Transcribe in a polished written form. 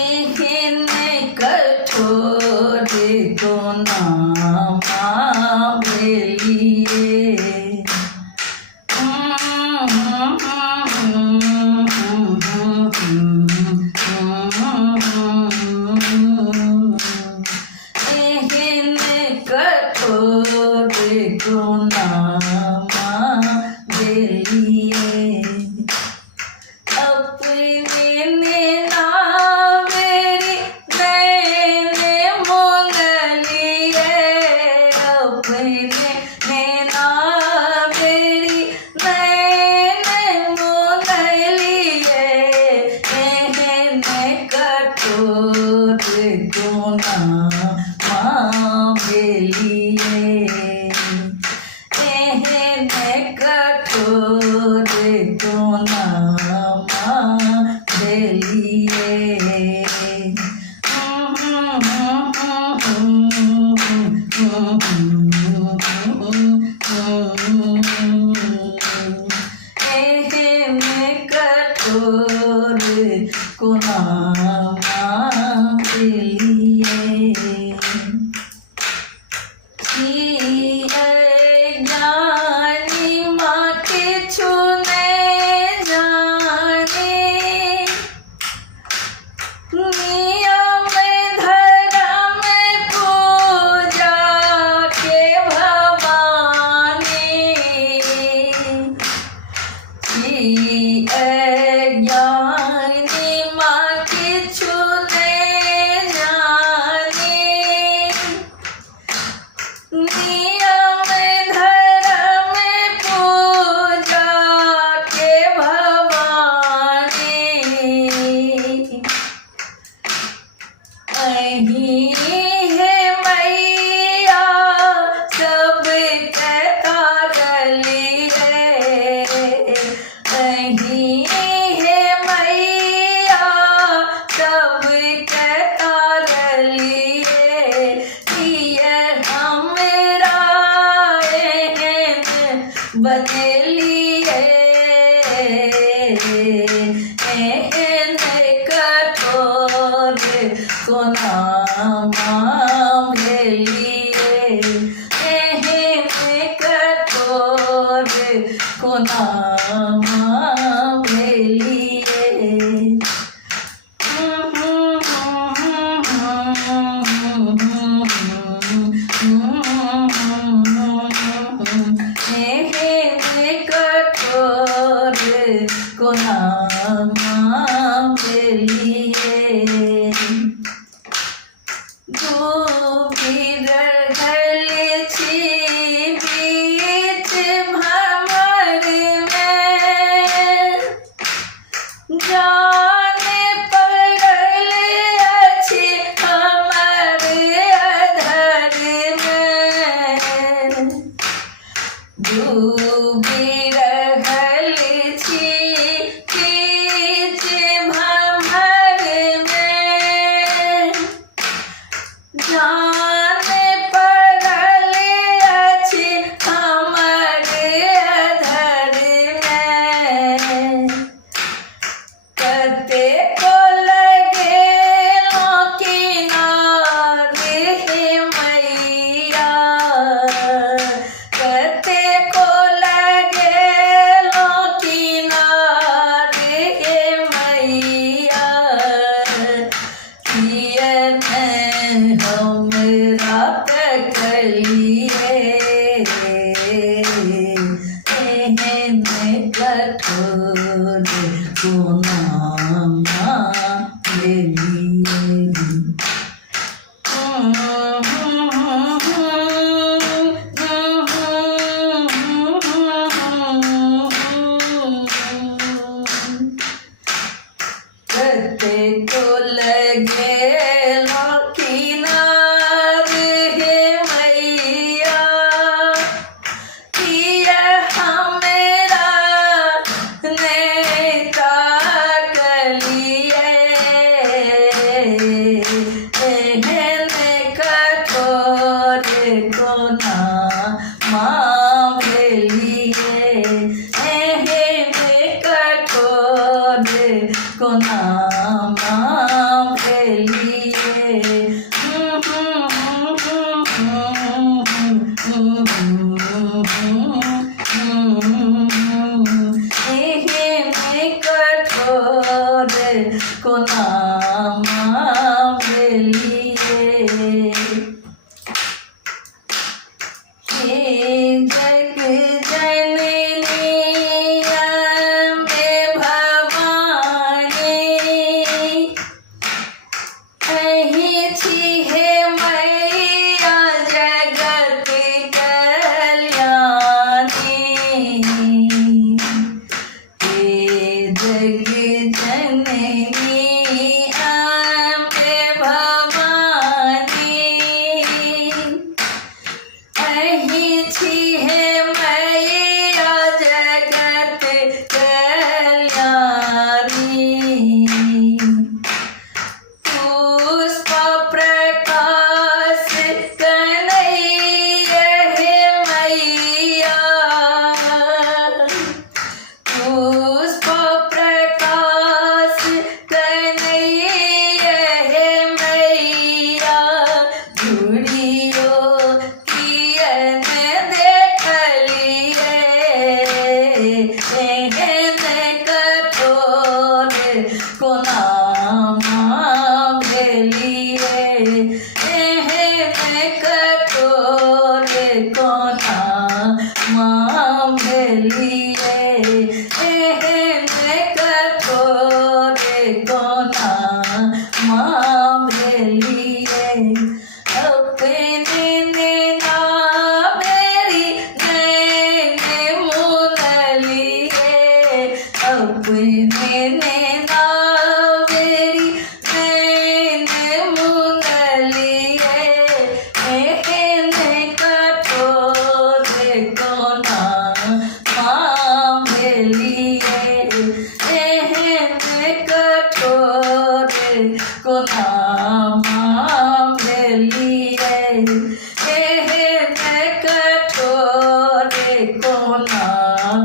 एहने कठोर को नामा भेलिए एहने कठोर को नामा भेलिए अपने नावेरी मैंने मोल लिए अपने नावेरी मैंने मोल लिए एहने कठोर को नामा भेलिए एहने कठोर को नामा भेलिए एहने कठोर को नामा भेलिए ज्ञानी माँ के छूने जाने नियम धर्म पूजा के भवानी ज्ञानी माँ के छूने जाने नियम धर्म पूजा के भवानी अहीं है मैया सब कहता गलिए अहीं है मैया सब कहता गलिए हमरा बदलिए एहने कठोर को नामा भेलिए एहने कठोर को नामा भेलिए एहने कठोर को नामा भेलिए डूबी रहल छी बीच भंवर में जाने पड़ल अछि हमर अधर में डूबी रहल छी बीच भंवर में जाने पड़ल अछि हमर अधर में कतेको लगेलहुँ किनारे हे मैया कतेको लगेलहुँ किनारे हे मैया कियन हमरा तकलिए एहने कठोर को नामा भेलिए कतेको लगेलहुँ किनारे हे मैया किया हमरा नेता कलिए एहने कठोर को नामा भेलिए एहने कठोर को नामा एहने कठोर को नाम लिए। हे जग जननी अम्बे भवानी, अहि छी हे मैया जगत कल्याणी। हे जग जननी अम्बे भवानी, अहि छी हे मैया जगत कल्याणी। पुष्प प्रकाश कन्हैया हे मैया, पुष्प प्रकाश कन्हैया हे मैया। घुड़ियो कियन देखलिए, एहन कठोर को नाम लिए। एहन कठोर को नाम लिए। एहन कठोर को नाम लिए। अपने नैना मेरी नैन मुन लिए, अपने नैना मेरी नैन मुन लिए। एहन कठोर को नाम लिए। एहन कठोर को नाम लिए। एहन कठोर को नाम